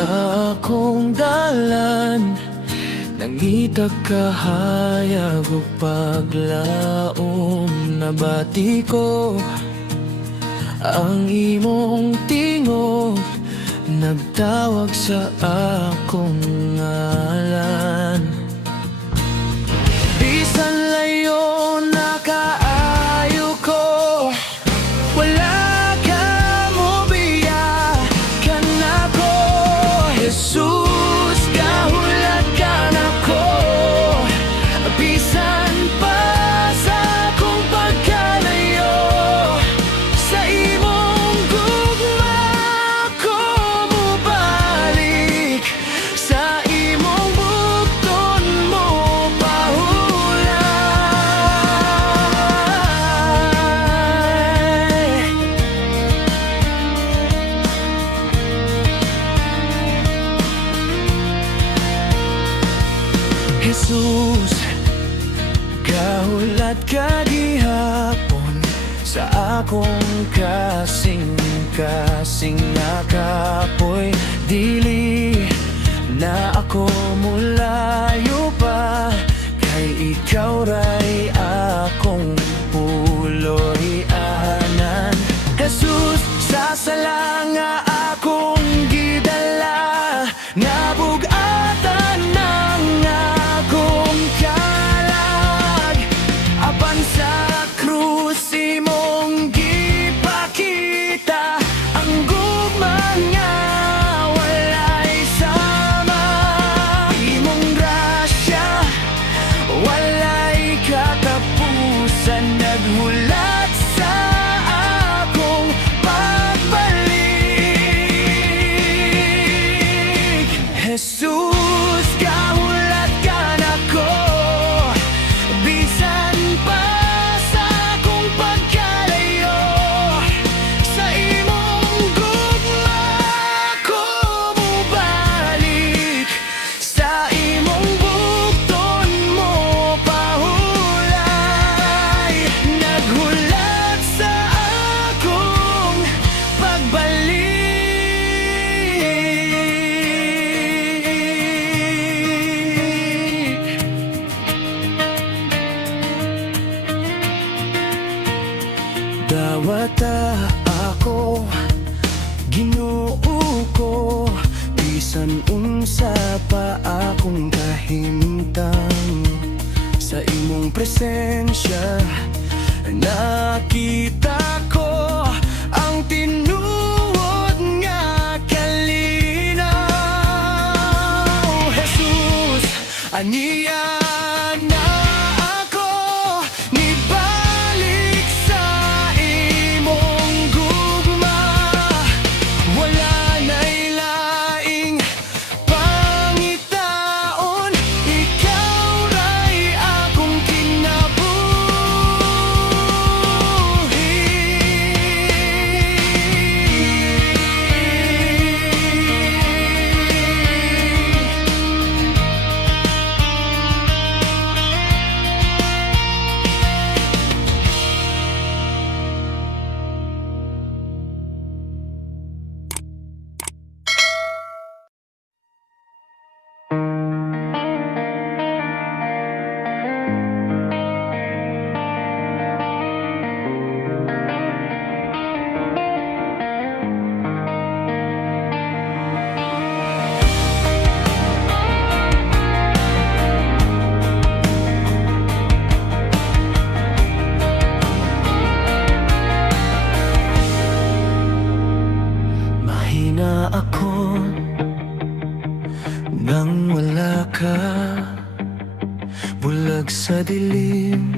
Sa akong dalan nangita kahayag ug paglaom. Nabati ko ang imong tingog, nagtawag sa akong ngalan. Bisan layo na kaayo ko, wala ka mo biyakan ako. Jesus, kahulat ka na ko. Bisan pa sa akong pagkalayo, sa imong gugma ko mubalik. Sa imong bukton mo pahulay. Jesus, kahulat ka gihapon sa akong kasing-kasing nakapoy. Dili na ako mulayo pa, kay ikaw ray akong puloy anan. Jesus, sa sala nga akong gidala, nabugatan ng akong kalag. Apan sa krus imong gipakita ang gugma nga walay sama. Imong grasya walay katapusan, naghulat sa akong pagbalik. Jesus, kahulat ka na ko. Bisan pa sa akong pagkalayo, sa imong gugma ko mubalik. Sa imong bukton mo pahulay, naghulat sa akong pagbalik. Dawata ako, Ginoo ko, bisan unsa pa akong kahimtang. Sa imong presensya nakita ko ang tinuod nga kalinaw. Jesus, aniya na ako nibalik sa imong gugma. Wala na'y laing pangitaon, ikaw ray akong mahina ako nang wala ka. Bulag sa dilim,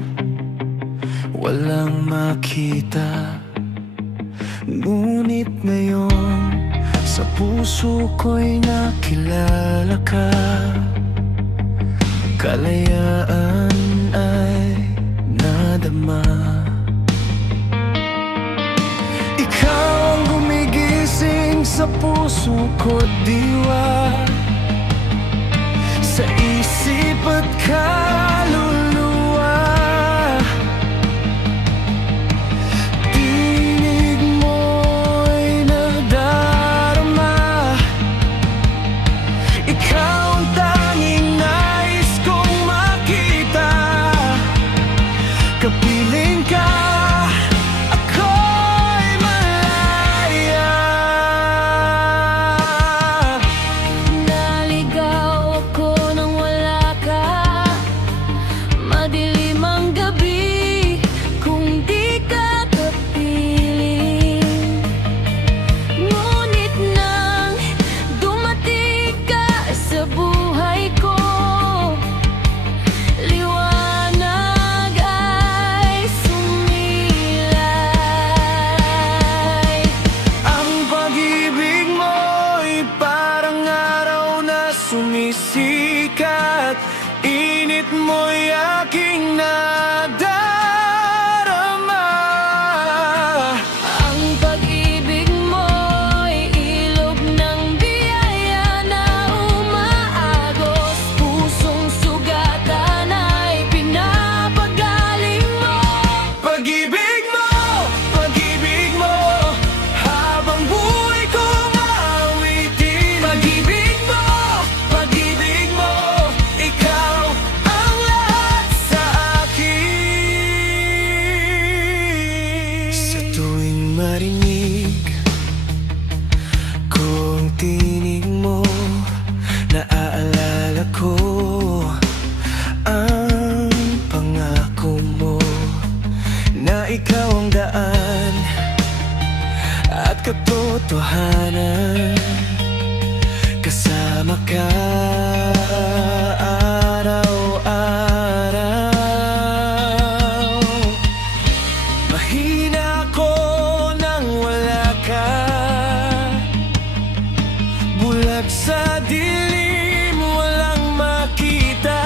walang makita. Ngunit ngayon sa puso ko'y nakilala ka. Kalayaan ay nadama. Ikaw ang gumigising sa puso ko, diwa, sa isip at kaluluwa. Tinig mo'y nadarama aking nadarama. Ang pag-ibig mo'y ilog ng biyaya na umaagos. Pusong sugatan ay pinapagaling mo. Pag-ibig mo, habang buhay kong aawitin. Pag-ibig mo, ikaw ang lahat sa akin. Sa tuwing marinig ko ang tinig mo, naaalala ko ang pangako mo na ikaw ang daan at katotohanan. Kasama ka araw-araw. Mahina ako nang wala ka, bulag sa dilim, walang makita.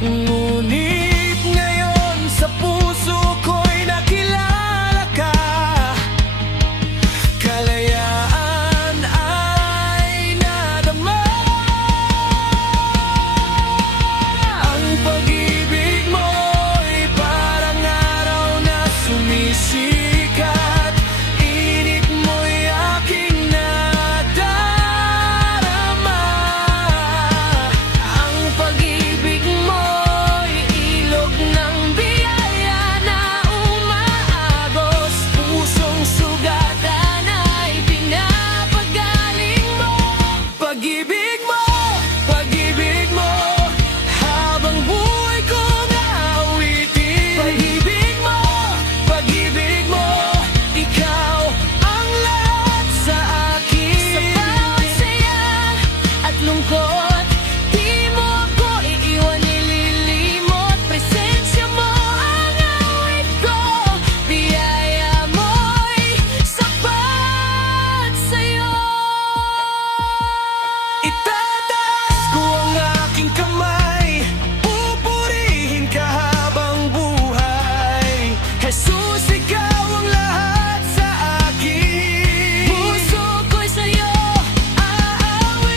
Ngunit ngayon sa puso ko'y nakilala ka. Kalayaan ay nadama. Ang pag-ibig mo'y parang araw na sumisikat. Init mo'y aking nadarama. Ang pag-ibig mo'y ilog ng biyaya na umaagos. Pusong sugatan ay pinapagaling mo. Pag-ibig mo, habang buhay kong aawitin. Pag-ibig mo, ikaw ang lahat sa akin. Sa bawat saya at lungkot, di mo ako iiwan, nililimot. Presensya mo ang awit ko, biyaya mo'y sapat sa'yo. Itataas ko ang aking kamay, pupurihin ka habang buhay. Jesus, ikaw ang lahat sa akin. Puso ko'y sa'yo aawit.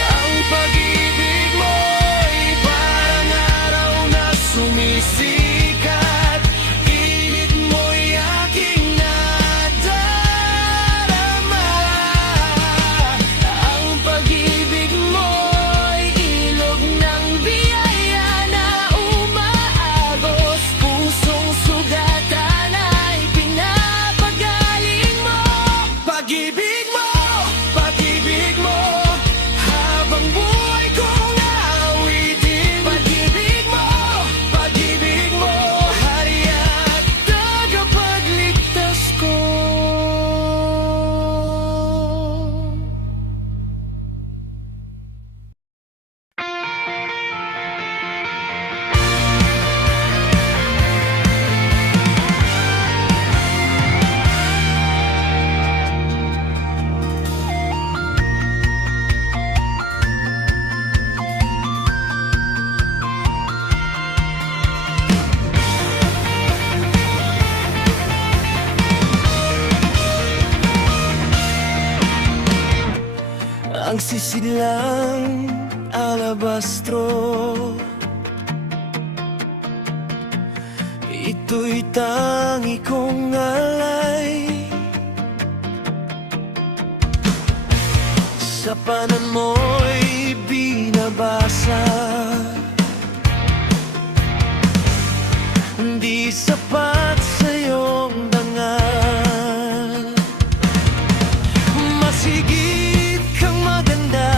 Ang pag-ibig mo'y parang araw na sumisikat. Init mo'y aking nadarama. Ang pag-ibig mo'y ilog ng biyaya na umaagos. Pusong sugatan ay pinapagaling mo. Pag-ibig mo, habang buhay kong aawitin. Pag-ibig mo, hari at tagapagligtas ko. Ang sisilang alabastro, ito'y tangi kong alay. Sa panan mo'y binabasa, di sapat sa iyong dangal. Mas higit kang maganda,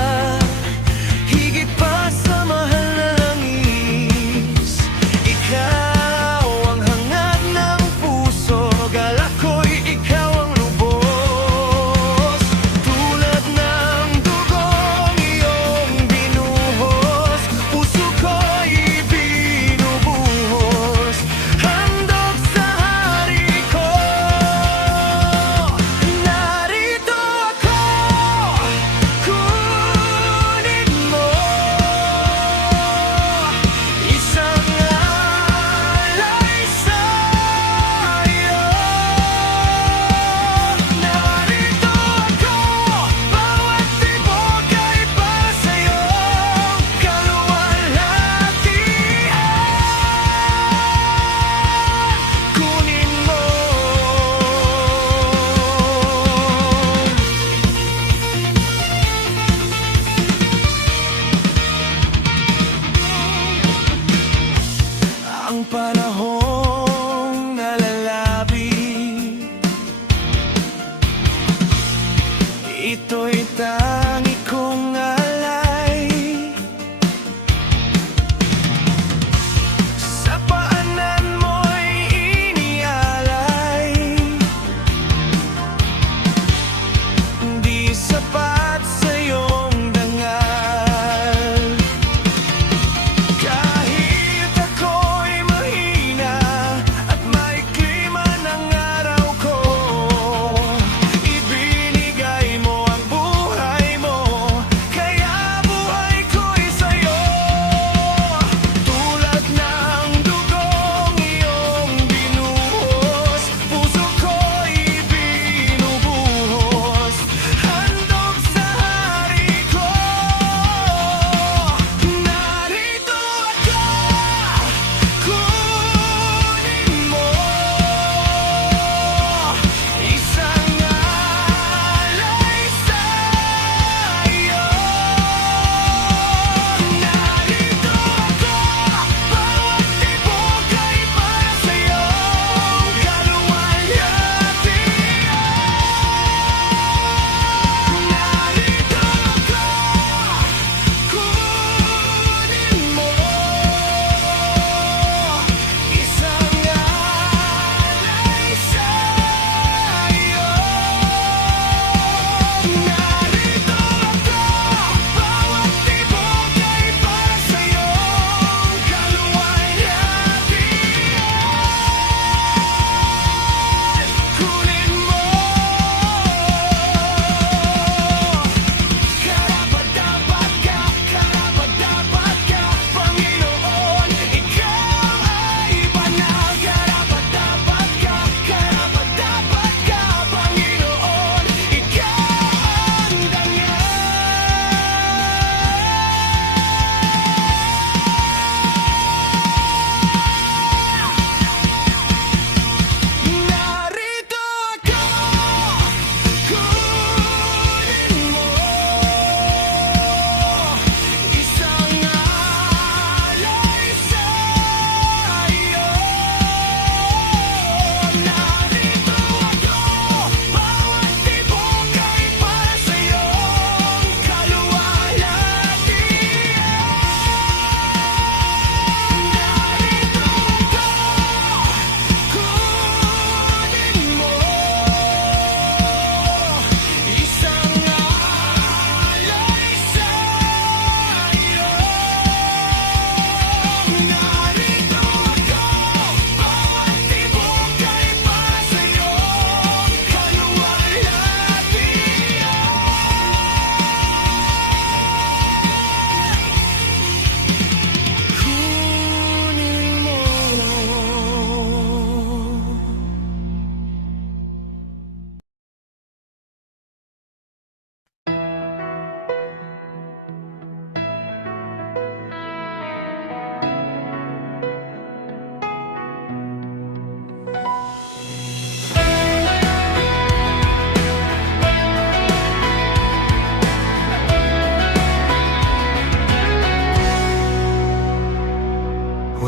higit pa sa mahal na langis. Ikaw ang hangad ng puso, galak ko'y ikaw ang lubos. Tulad ng dugong iyong binuhos,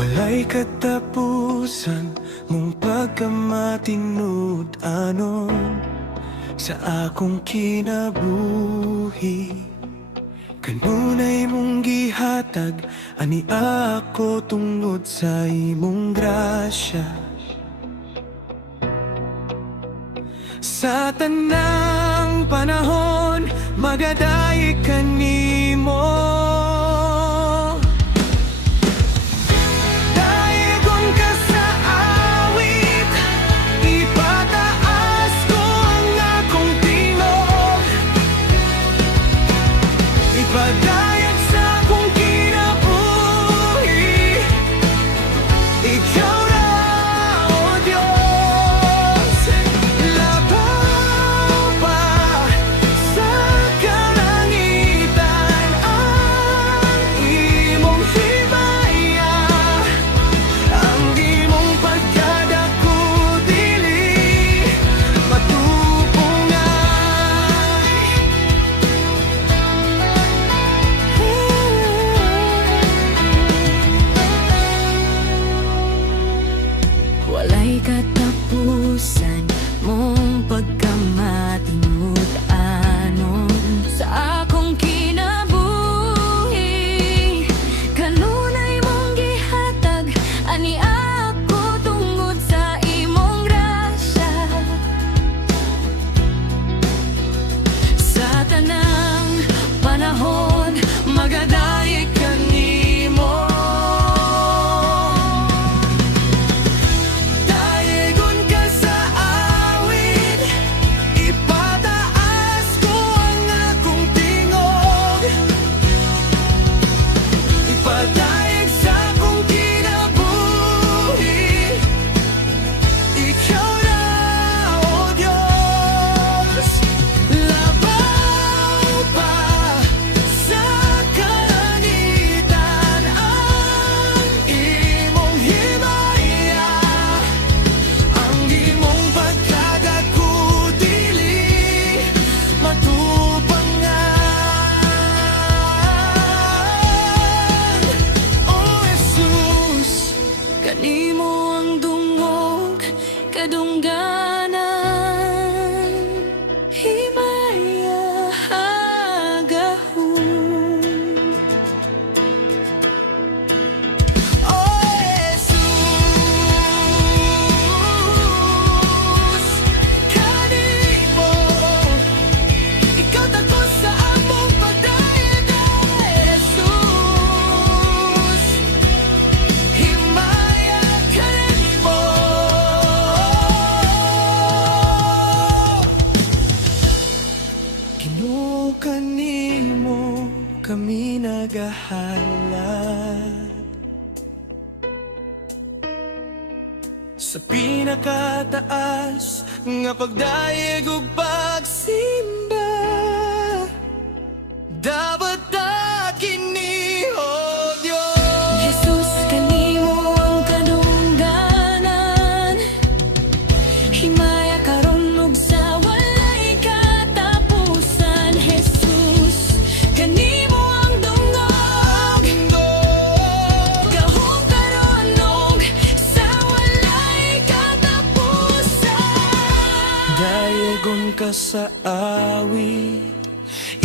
Walay katapusan mong pagkamatinud anon sa akong kinabuhi. Kanunay mong gihatag ani ako tungod sa imong grasya. Sa tanang panahon magadayeg kanimo. Dayegon ka sa awit, ipataas ko ang akong tingog. Ipadayag sa akong kinabuhi, ikaw na, O Diyos. Labaw pa sa kalangitan ang imong himaya, ang imong pagkadako dili matupungay. Walay katapusan mong pagkamatinud anon sa akong kinabuhi. Kanunay mong gihatag ani ako tungod sa imong grasya. Sa tanang panahon magadayeg kanimo. Dayegon ka sa awit, ipataas ko ang akong tingog. Ipadayag sa akong kinabuhi, ikaw na, O Diyos. Labaw pa sa kalangitan ang imong himaya, ang imong pagkadako dili matupangan. O Jesus, kanimo ang dungog kadungganan, himaya hagahon. O Jesus, kanimo ikaw takos sa among pagdayeg. Jesus, himaya kanimo. Ginoo, kanimo kami nagahalad. Sa pinakataas nga pagdayeg ug pagsimba, dapat ta kini, O Dios. Jesus, kanimo ang kadungganan, himaya karon ug sa walay katapusan. Jesus, kanimo ang dungog, gahom karon ug sa walay katapusan. Dayegon ka sa awit,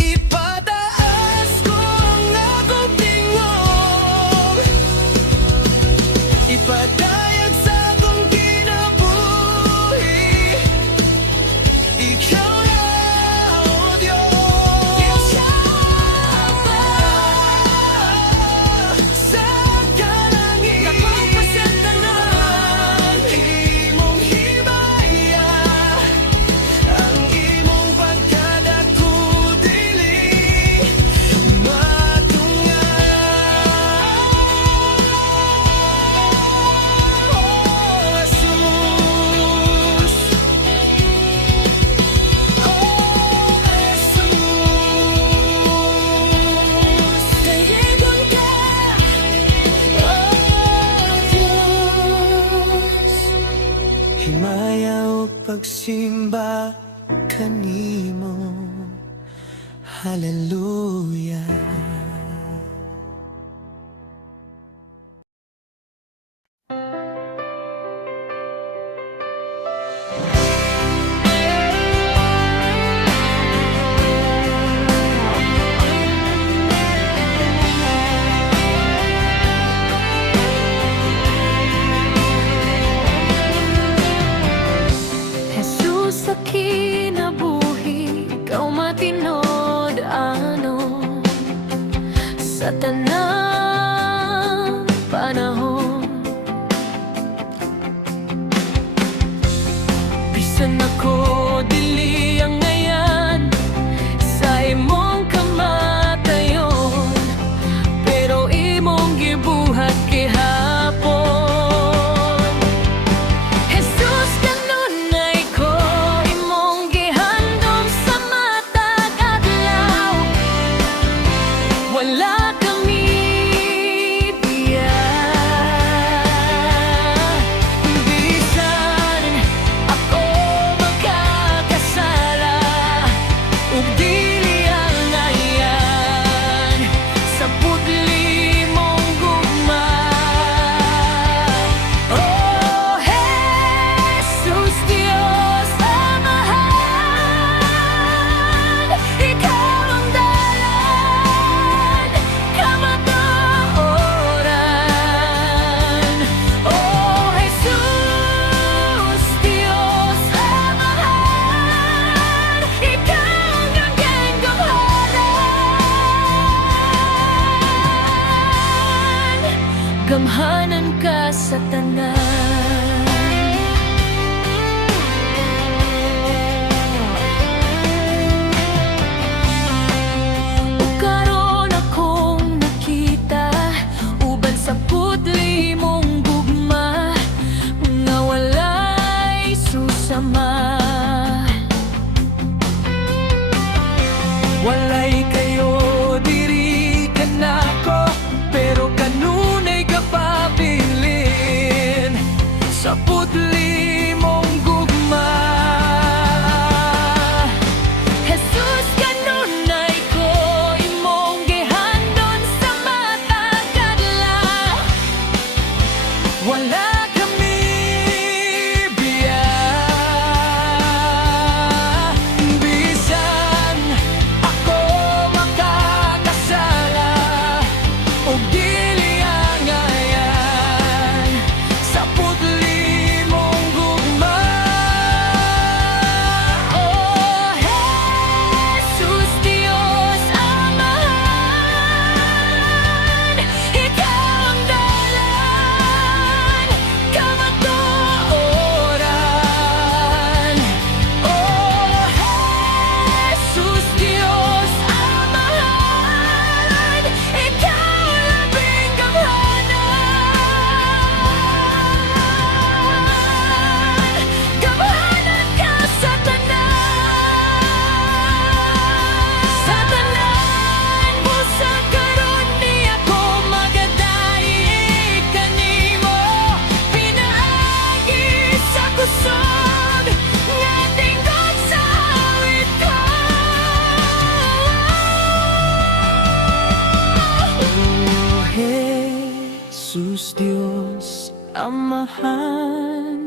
ipataas ko ang akong tingog. Ipadayag sa akong kinabuhi, ikaw na, O Diyos. Sa kalangitan ang imong himaya, ang imong pagkadako dili pagsimba kanimo. Hallelujah. gamhanan ka sa tanan. Ug karon akong nakita uban sa putli mong gugma nga walay susama. Walay kayo diri kanako, pero kanunay kapabilin sa putli mong gugma. Jesus, kanunay ko imong gihandon sa matag adlaw. Wala kami biya, bisan ako makakasala o dili angayan sa putli mong gugma. Oh, Jesus, Diyos Amahan, Ikaw ang dalan, kamatuoran. Oh, Jesus, Diyos Amahan, Ikaw ang labing gamhanan ka sa tanan busa karon di ako magadaig kanimo pinaagi sa kusog nga tingkod sa awit ko. Oh, Jesus, Diyos Amahan,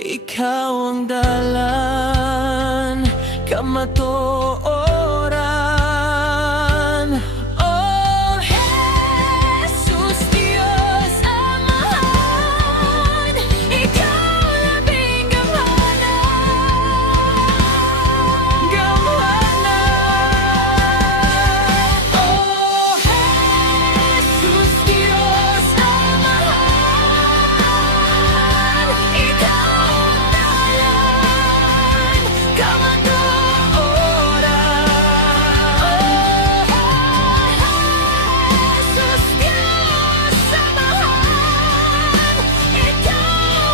Ikaw ang dalan, kamatuoran. Oh, Jesus, Diyos Amahan, Ikaw labing gamhanan. Oh, Jesus, Diyos Amahan, Ikaw ang dalan, kamatuoran. Jesus, Diyos Amahan, Ikaw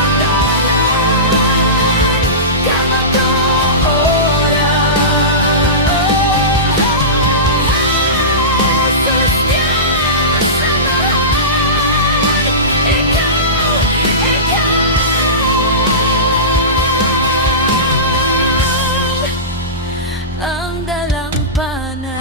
ang dalang ang dalang pana.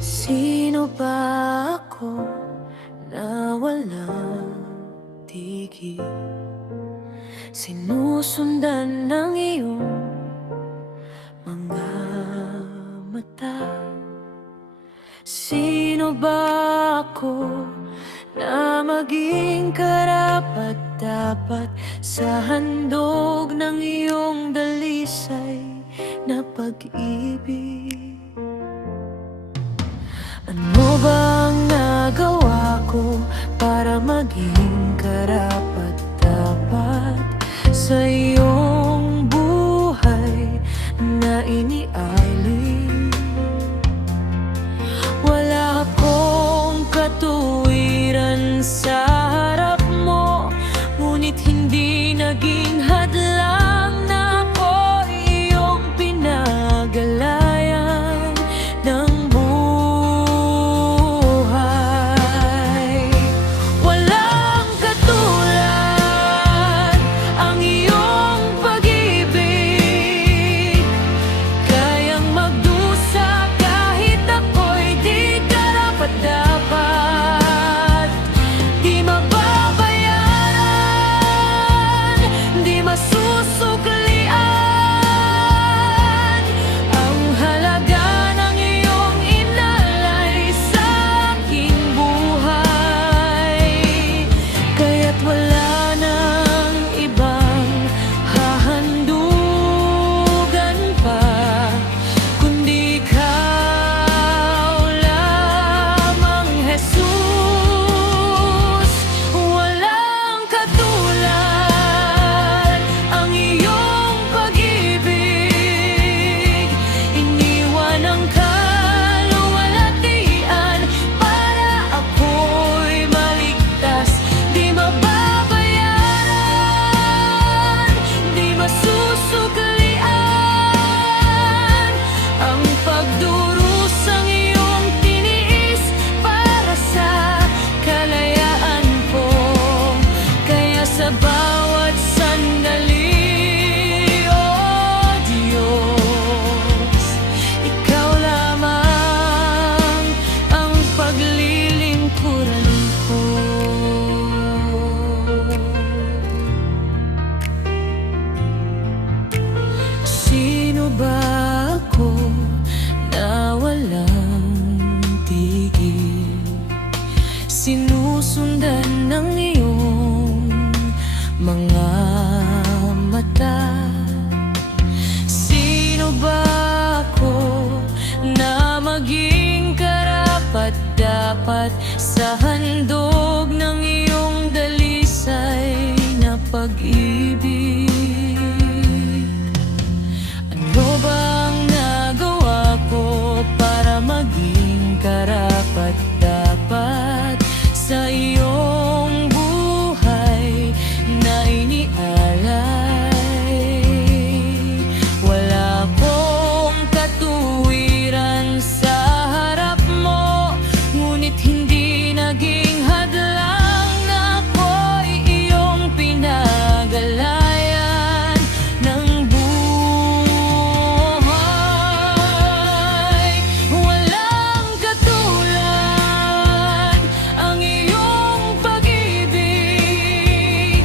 Sino ba ako na walang tigil? Sinusundan ng iyong mga mata. Sino ba ako na maging karapat-dapat sa handog ng iyong dalisay na pag-ibig? Ano bang nagawa ko para maging karapat-dapat sa iyong buhay na inialay? Wala akong katuwiran sa harap mo, ngunit hindi naging hadlang na ako iyong pinagalayan ng buhay. Walang katulad ang iyong tapat sa handog ng iyong dalisay na pag-ibig. Ano bang nagawa ko para maging karapat-dapat sa iyong buhay na inialay? Wala akong katuwiran sa harap mo, ngunit hindi naging hadlang na ako'y iyong pinagalayan ng buhay. Walang katulad ang iyong pag-ibig,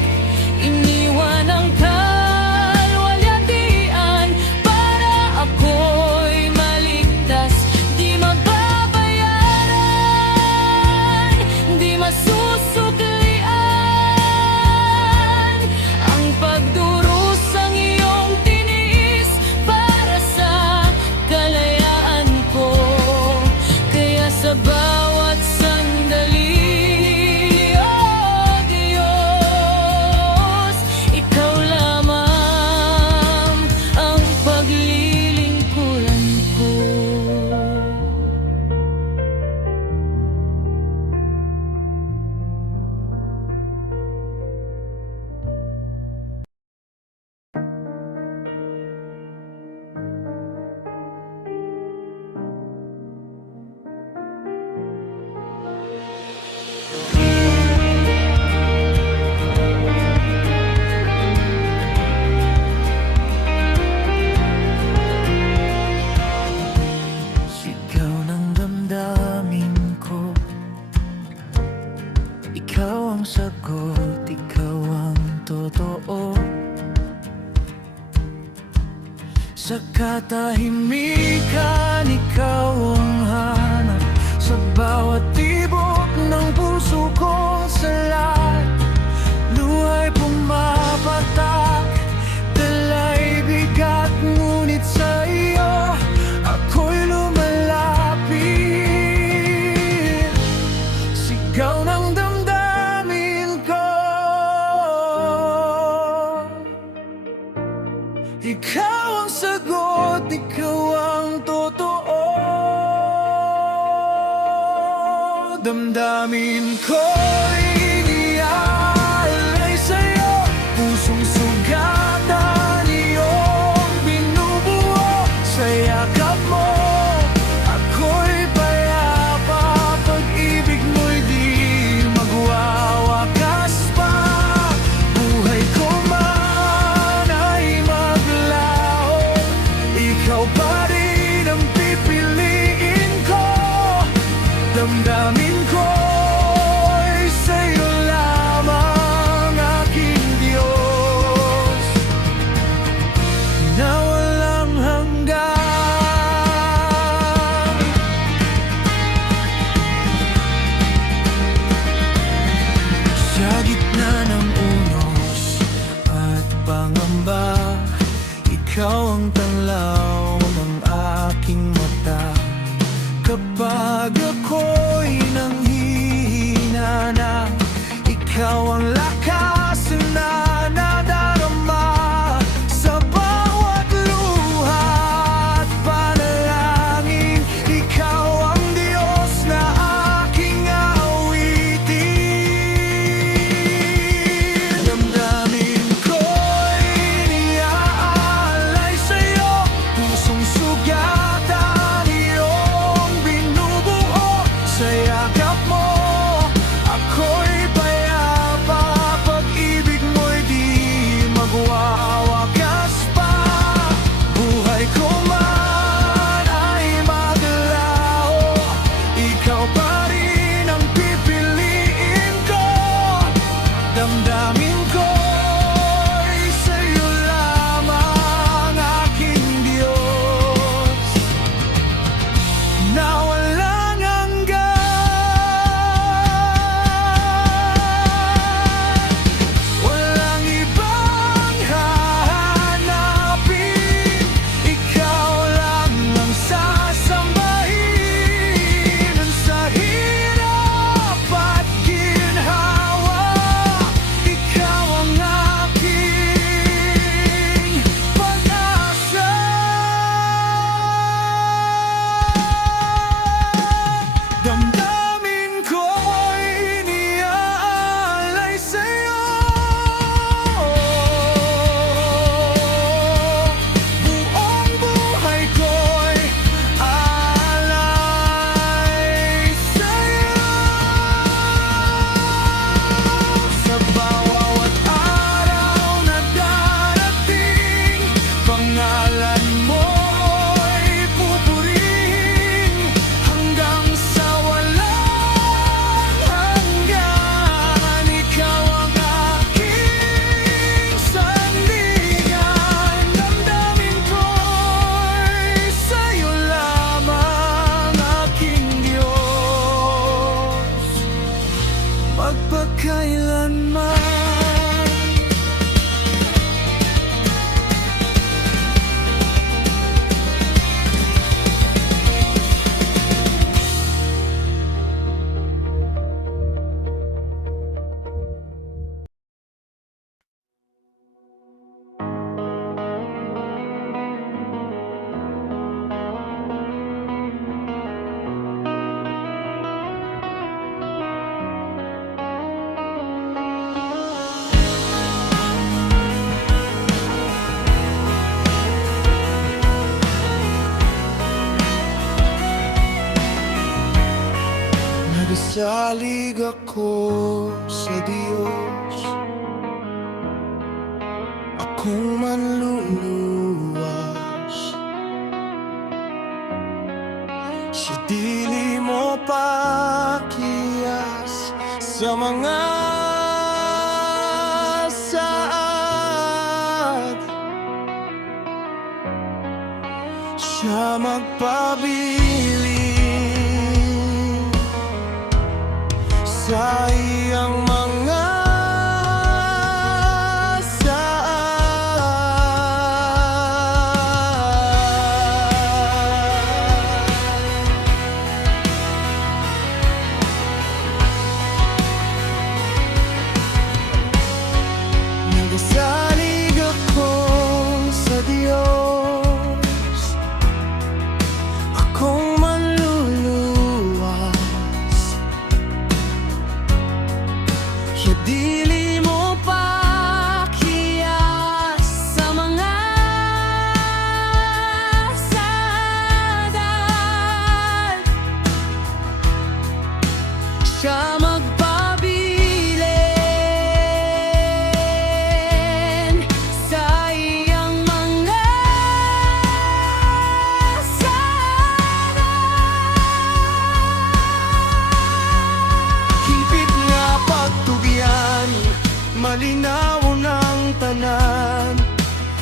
iniwan ang kalwalhatian para ako'y maligtas. Di mababayaran, di masusuklian ang pagdurusang iyong tiniis para sa kalayaan ko. Kaya sa bawat sandali, oh Diyos, ikaw lamang ang paglilingkuran ko. Sigaw ng damdamin ko, ikaw ang sagot, ikaw ang totoo. Sa katahimikan, ikaw ang hanap sa bawat tibok ng puso kong salat. Luha'y pumapatak, dala'y bigat, ngunit sa iyo ako'y lumalapit. Sigaw ng damdamin ko, ikaw ang sagot, ikaw ang totoo. Damdamin ko'y iniaalay sa'yo, pusong sugatan iyong binubuo. Sa yakap mo ako'y payapa, pag-ibig mo'y di magwawakas pa. Buhay ko man ay maglaho, ikaw pa rin ang pipiliin ko. Damdamin ko'y Nagasalig ako sa Diyos, akong manluluwas. Sa dili mo pakiyas sa mga saad, siya magpabiling sa iyang mga nagasalig ako sa Diyos, akong manluluwas. Ya dili mo pakiyas sa mga sadat, siya magpabilin sa iyang mga higpit nga pagtugyan, malinaw ng tanan.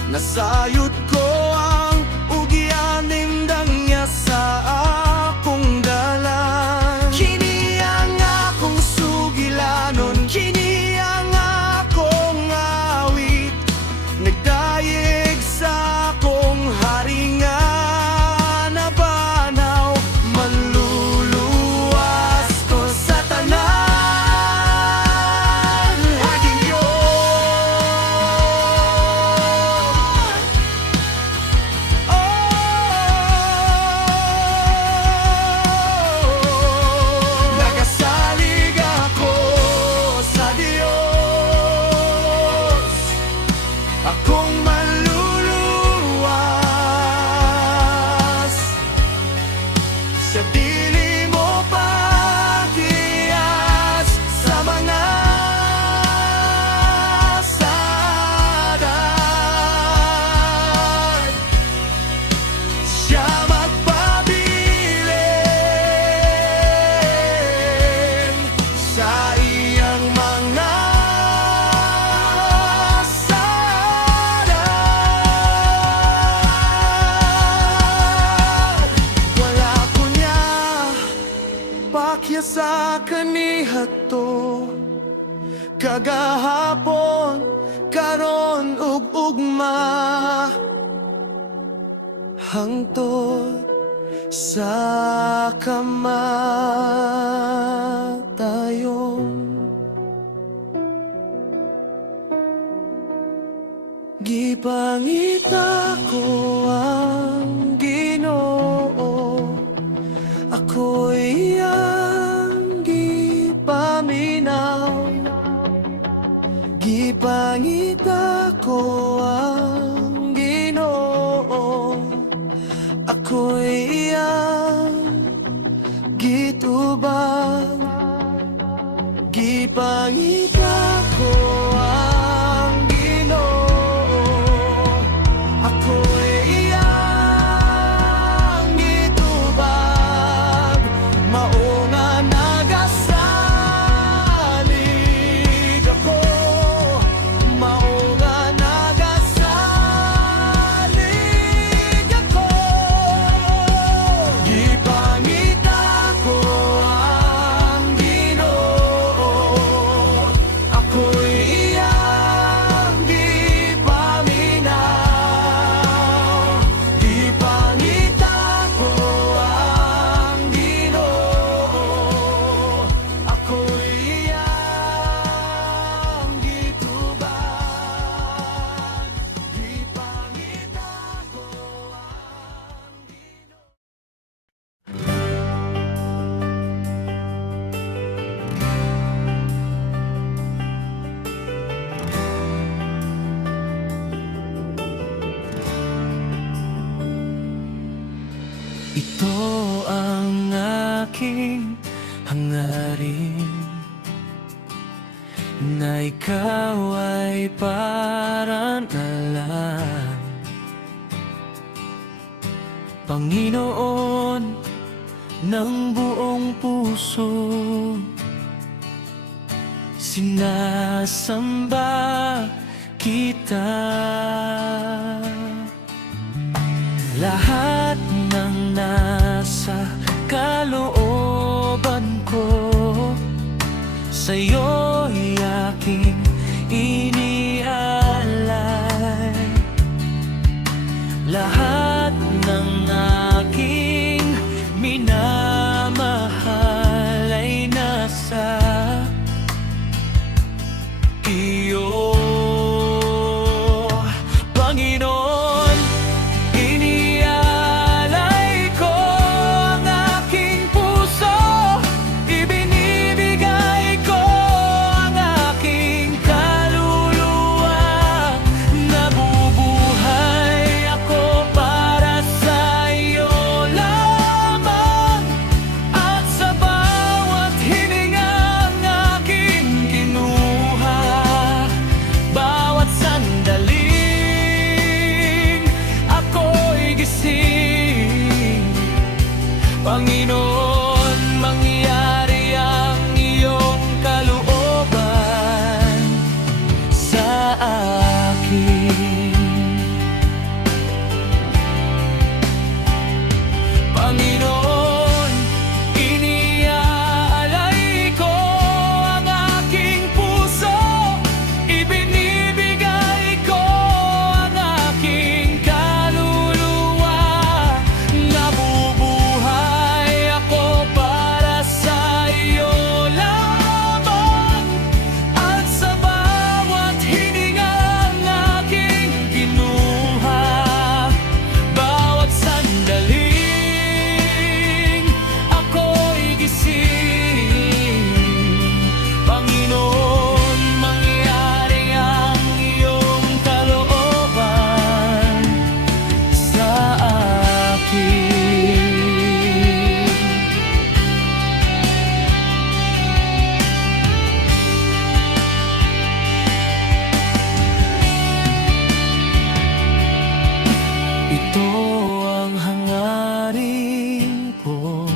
Nasayod ko ang ugyanin niya sa akong dalan. Kini ang akong sugilanon, kini ang akong awit, nagdayeg sa akong haringan na banaw. Manluluwas ko sa tanan, aking nagasalig ako sa Diyos, akong manluluwas. Sa dili mo pakiyas sa mga sadat, siya magpabilin sa iyang mga sadat. Wala ko niya pakya sa kanihato, kagahapon, karon ug ugma, hangtod sa kamatayon. Gipangita ko ang Ginoo, ako'y iyang gipaminaw. Gipangita ko ang Ginoo, ako'y iyang gitubag. Gipangita ko ang Ginoo, ako'y iyang gitubag. Mao nga nagasalig ako, mao nga nagasalig ako. Gipangita ko ang Ginoo, ako'y iyang gipaminaw. Gipangita ko ang Ginoo, ako'y iyang gitubag. Gipangita ko ang Ito ang aking hangarin na ikaw ay para na lang. Panginoon ng buong puso, sinasamba kita. Lahat ng nasa kalooban ko sa'yo'y aking inialay. Lahat ng aking minamahal ay nasa iyo, Panginoon. Inialay ko ang aking puso, ibinibigay ko ang aking kaluluwa. Nabubuhay ako para sa iyo lamang, at sa bawat hiningang aking kinuha, bawat sandaling ako'y gising. Panginoon, mangyari ang iyong kalooban sa akin. Panginoon, iniaalay ko ang aking puso, ibinibigay ko ang aking kaluluwa. Nabubuhay ako para sa iyo lamang, at sa bawat hiningang aking kinuha, bawat sandaling ako'y gising. Panginoon, mangyari ang iyong kalooban sa akin. Ito ang hangarin ko,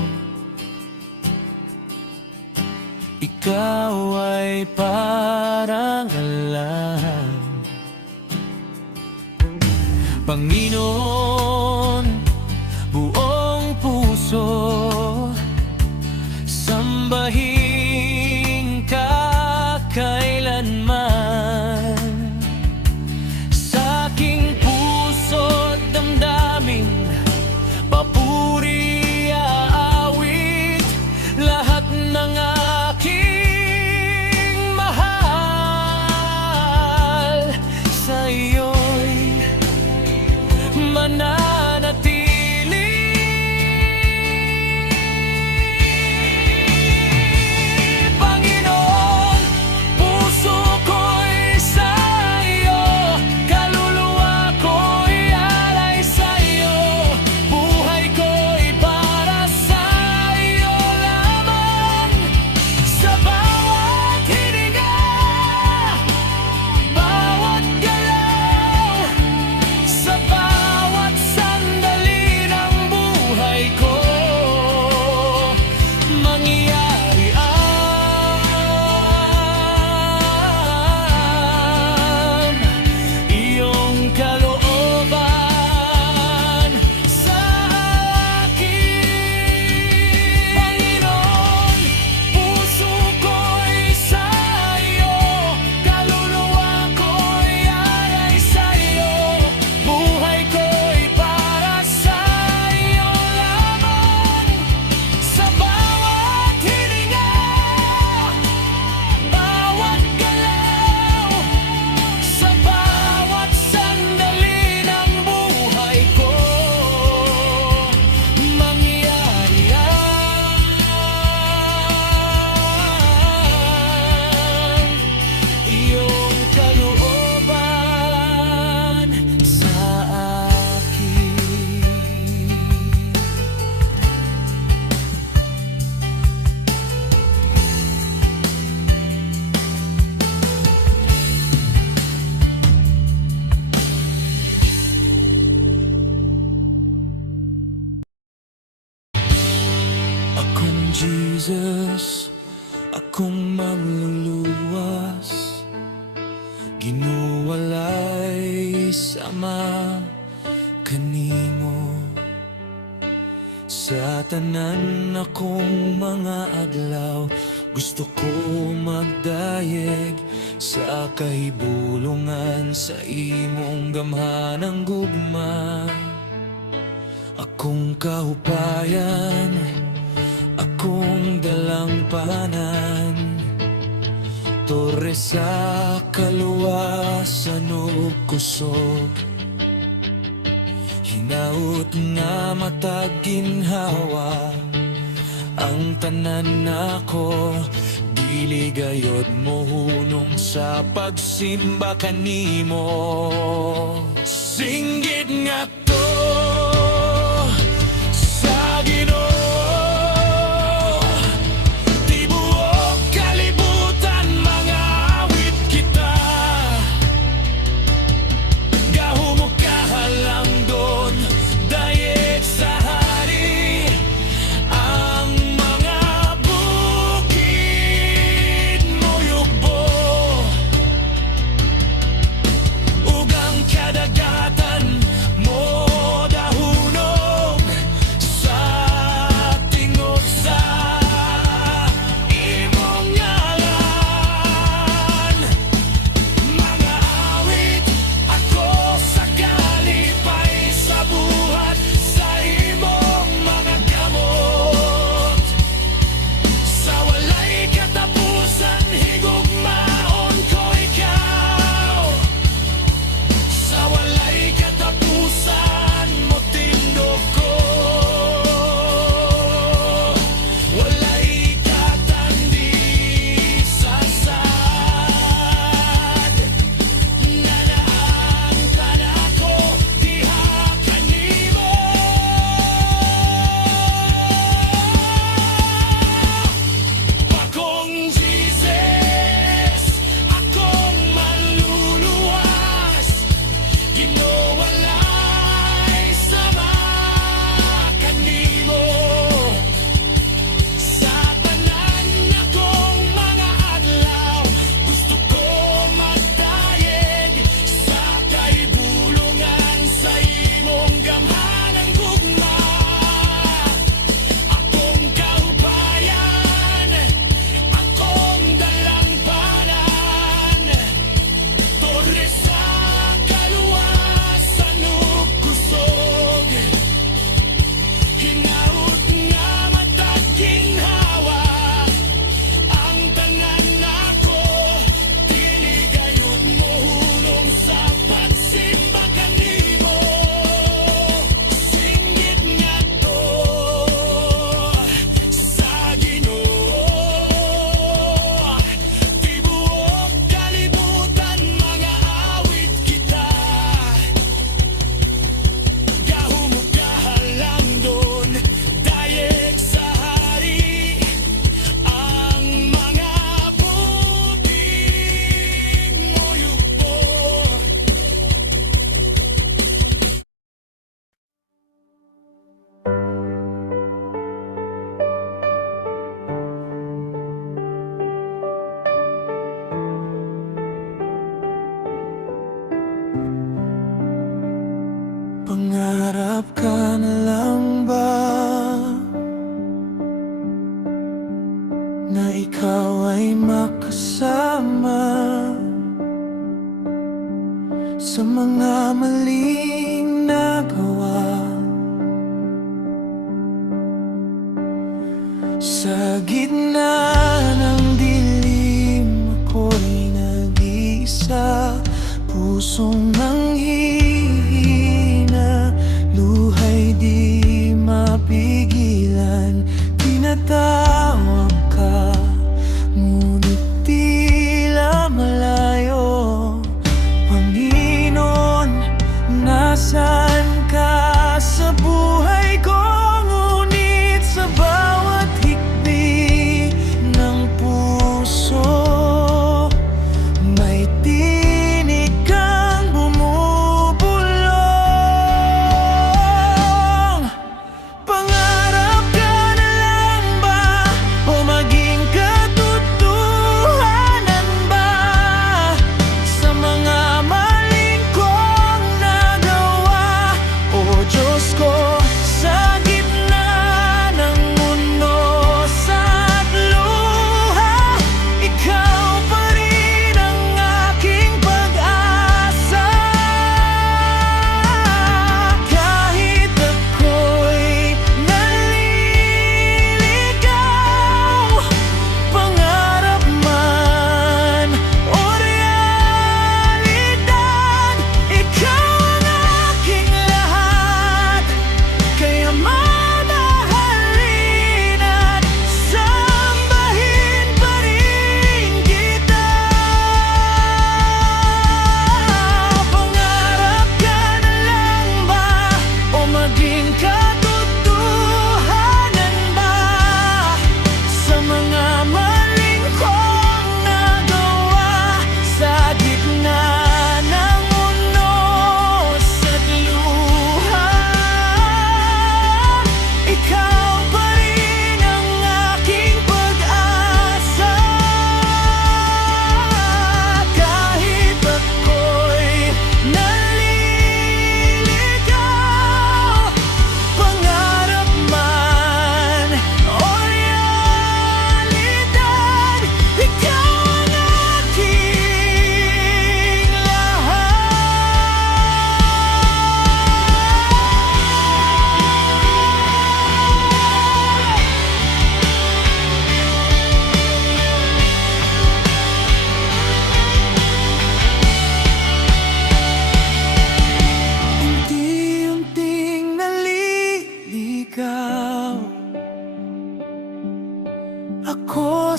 ikaw ay parang alam. Panginoon, buong puso, sambahin ka kailanman. Sa aking puso't damdamin, papuri, aawit, lahat ng aking mahal Jesus, akong manluluwas, ginuwalay sama kanimo. Sa tanan akong mga adlaw, gusto ko magdayeg sa kahibulungan, sa imong gamhanang gugma. Akong kahupayan, akong dalangpanan, tore sa kaluwasan ug kusog. Hinaut nga matag ginhawa ang tanan nako, dili gayod mohunong sa pagsimba kanimo. Singgit nga to sa Ginoo, tibuok kalibutan mga awit kita. Gahumog kahalang doon, dayeg sa hari ang mga bukid mo yugbo, ug ang kadagatan mo dahunog sa tingog sa imong ngalan. Mga awit ako sa kalipay, sa buhat sa imong mga gamot. Sa walay katapusan, higugmaon ko ikaw. Sa walay katapusan, mo tindog ko. Walay katandi sa sad, nga naangkan ako diha kanimo. Akong Jesus, akong manluluwas, ginowalay sama kanimo. Sa tanan akong mga adlaw, gusto ko magdayeg sa kahibulungan, sa imong gamhanang gugma. Akong kahupayan, akong dalangpanan, tore sa kaluwasan ug kusog. Hinaut nga matag ginhawa ang tanan nako, dili gayud mohunong sa pagsimba kanimo. Singgit nga to sa Ginoo, tibuok kalibutan mga awit kita. Gahumog kahalang doon, dayeg sa hari ang mga bukid mo yugbo. Pangarap ka na lang ba na ikaw ay makasama sa mga maling nagawa? Sa gitna ng dilim, ako'y nag-iisa, pusong nanghihina, luhay di mapigilan. Tinatawag ka, ngunit tila malayo. Panginoon, nasaan ka sa buhay ko? Ngunit sa bawat hikbi ng puso, may tinig kang bumubuhay.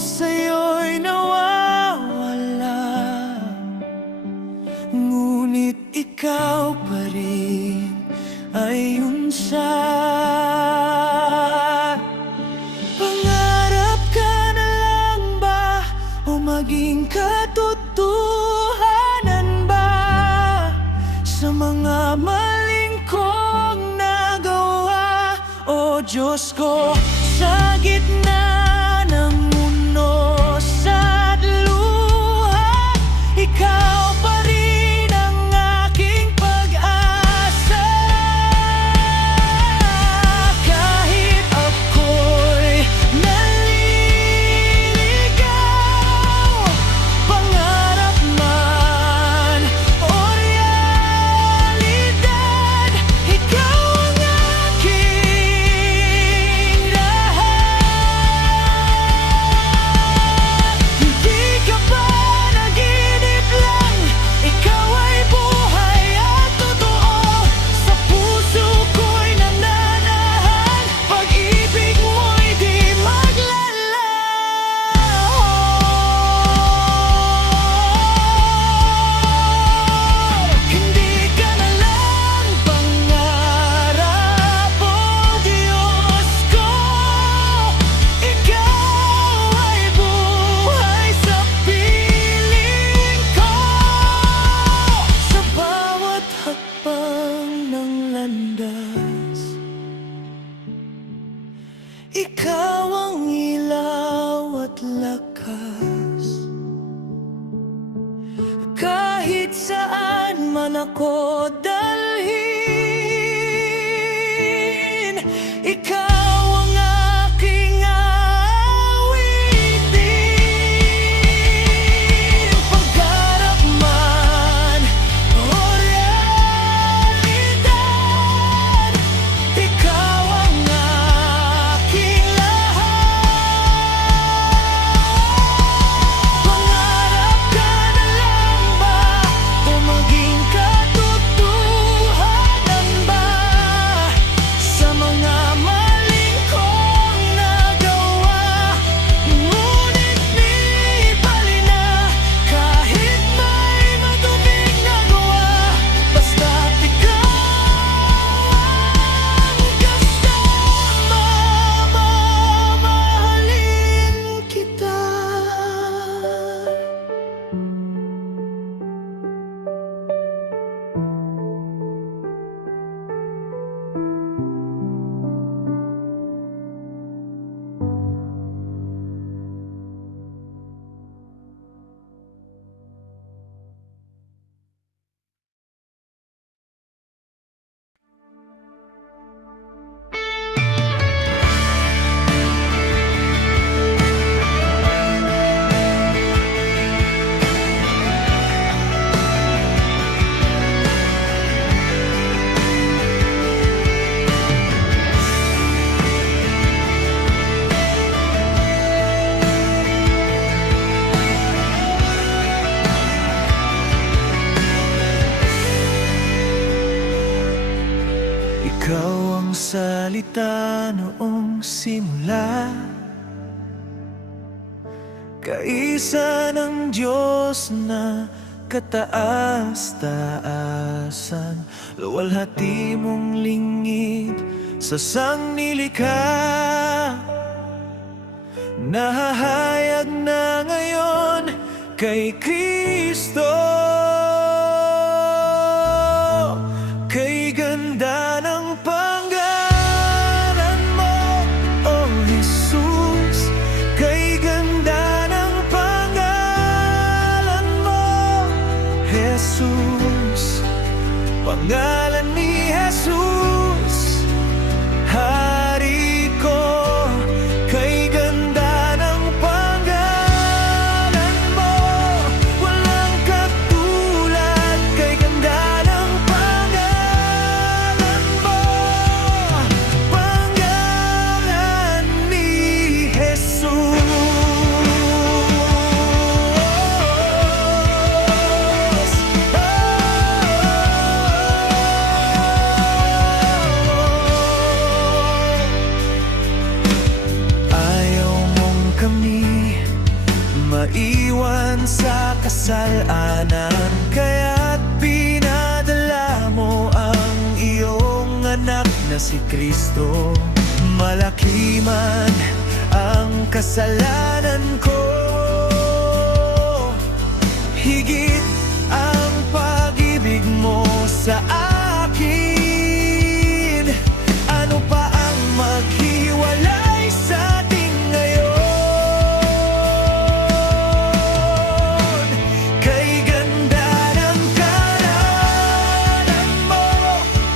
sa'yo'y nawawala, ngunit ikaw pa rin ayun siya. Pangarap ka na lang ba o maging katotohanan ba sa mga maling kong nagawa? O Diyos ko, sa gitna ng mundo sa't luha, ikaw pa rin ang aking pag-asa. Kahit ako'y naliligaw, pangarap man o realidad, ikaw ang aking lahat. Hindi ka ba naginip lang? Ikaw ay buhay at totoo. Sa puso ko'y nananahan, pag-ibig mo'y di maglalaho. Hindi ka na lang pangarap, o Diyos ko. Ikaw ay buhay sa piling ko. Sa bawat hakbang ng landas, ikaw ang ilaw at lakas. Kahit saan man ako dalhin, ikaw ang aking awitin. Paggarap man o realidad, ikaw ang aking lahat. Pangarap ka na lang ba o maging katotohanan ba sa mga maling kong nagawa? Ngunit di bali na kahit may maduming nagawa, basta't ikaw ang kasama, mamahalin kita. Ikaw ang salita noong simula, kaisa ng Diyos na kataas-taasan. Luwalhati mong lingid sa sangnilikha, nahahayag na ngayon kay Kristo. Kay ganda ng pangalan mo, O Jesus. Kay ganda ng pangalan mo, Jesus. Pangalan ni Jesus, Hari ko. Kay ganda ng pangalan mo, walang katulad. sa kasalanan, kaya't pinadala mo ang iyong anak na si Kristo. Malaki man ang kasalanan ko, higit ang pag-ibig mo sa akin. Ano pa ang maghiwalay sa atin ngayon? Kay ganda ng kaarawan mo,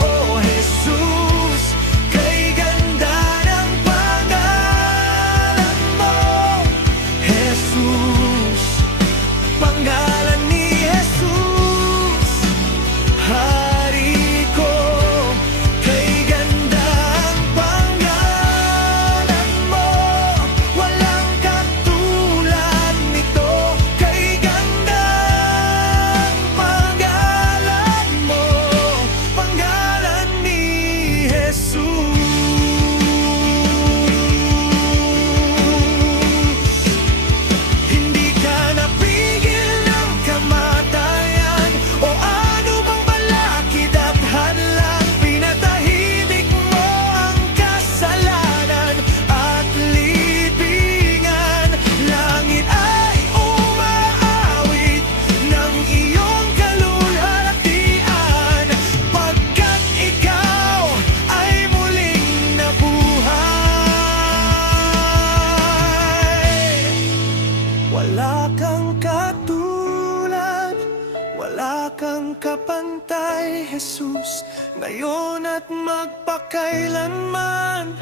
O Jesus. Kay ganda ng pangalan mo, Jesus. Pangalan ni Jesus, Hari ko. Kay ganda ang pangalan mo, walang katulad nito. Kay ganda ang pangalan mo, pangalan ni Jesus. Hindi ka napigil ng kamatayan o ano bang balakid at hadlang. Pinatahimik mo ang kasalanan at libingan. Langit ay umaawit ng iyong kalulhatian, pagkat ikaw ay muling nabuhay. Wala kang katulad, wala kang kapantay, Jesus. Ngayon at magpakailanman,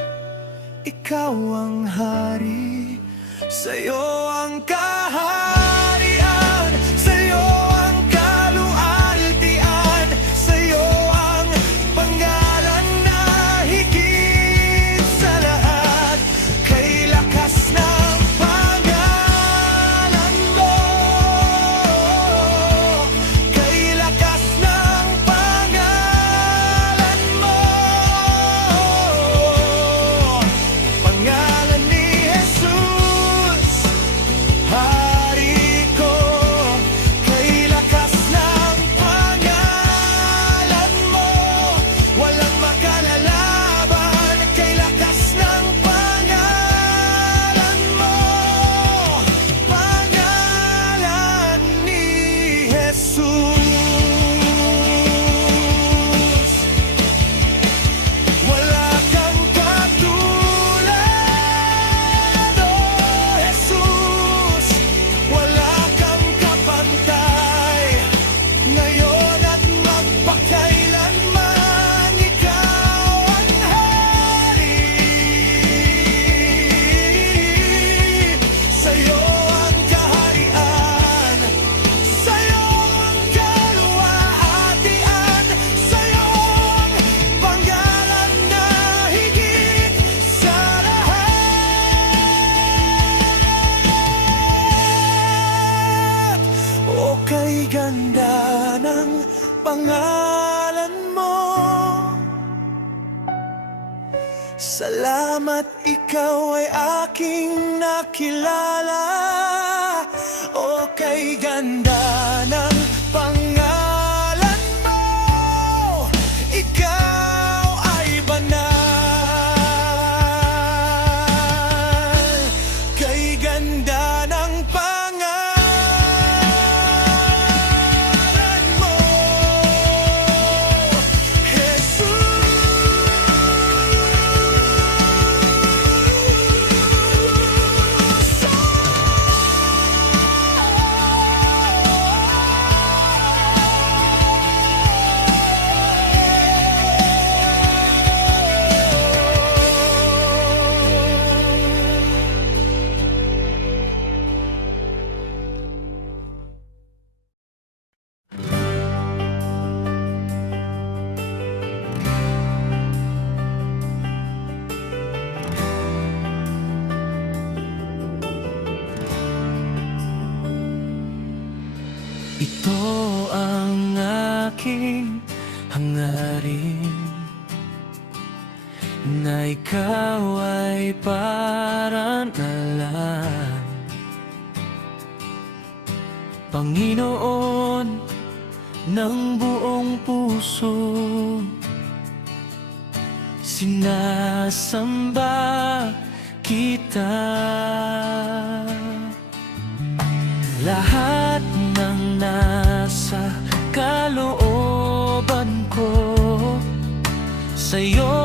ikaw ang hari. Sa'yo ang kaharian, sa'yo ang kaluwalhatian, sa'yo ang pangalan na higit sa lahat. Kay lakas ng pangalan mo, kay lakas ng pangalan mo, pangalan ni Jesus, Hari ko. Kay lakas ng pangalan mo, walang makalalaban. Kay lakas ng pangalan mo, pangalan ni Jesus. Wala kang katulad, O Jesus. Wala kang kapantay. Ngayon at magpakailanman, ikaw ang hari. Sa'yo ang kaharian, sa'yo ang kaluwalhatian, sa'yo ang pangalan na higit sa lahat. O kay ganda ng pangalan mo, salamat ikaw ay aking nakilala. O kay ganda ng pangalan mo, ikaw ay banal. Kay ganda ng pangalan mo, ito ang aking hangarin, na ikaw ay para na lang. Panginoon ng buong puso, sinasamba kita. Lahat ng nasa kalooban ko sa'yo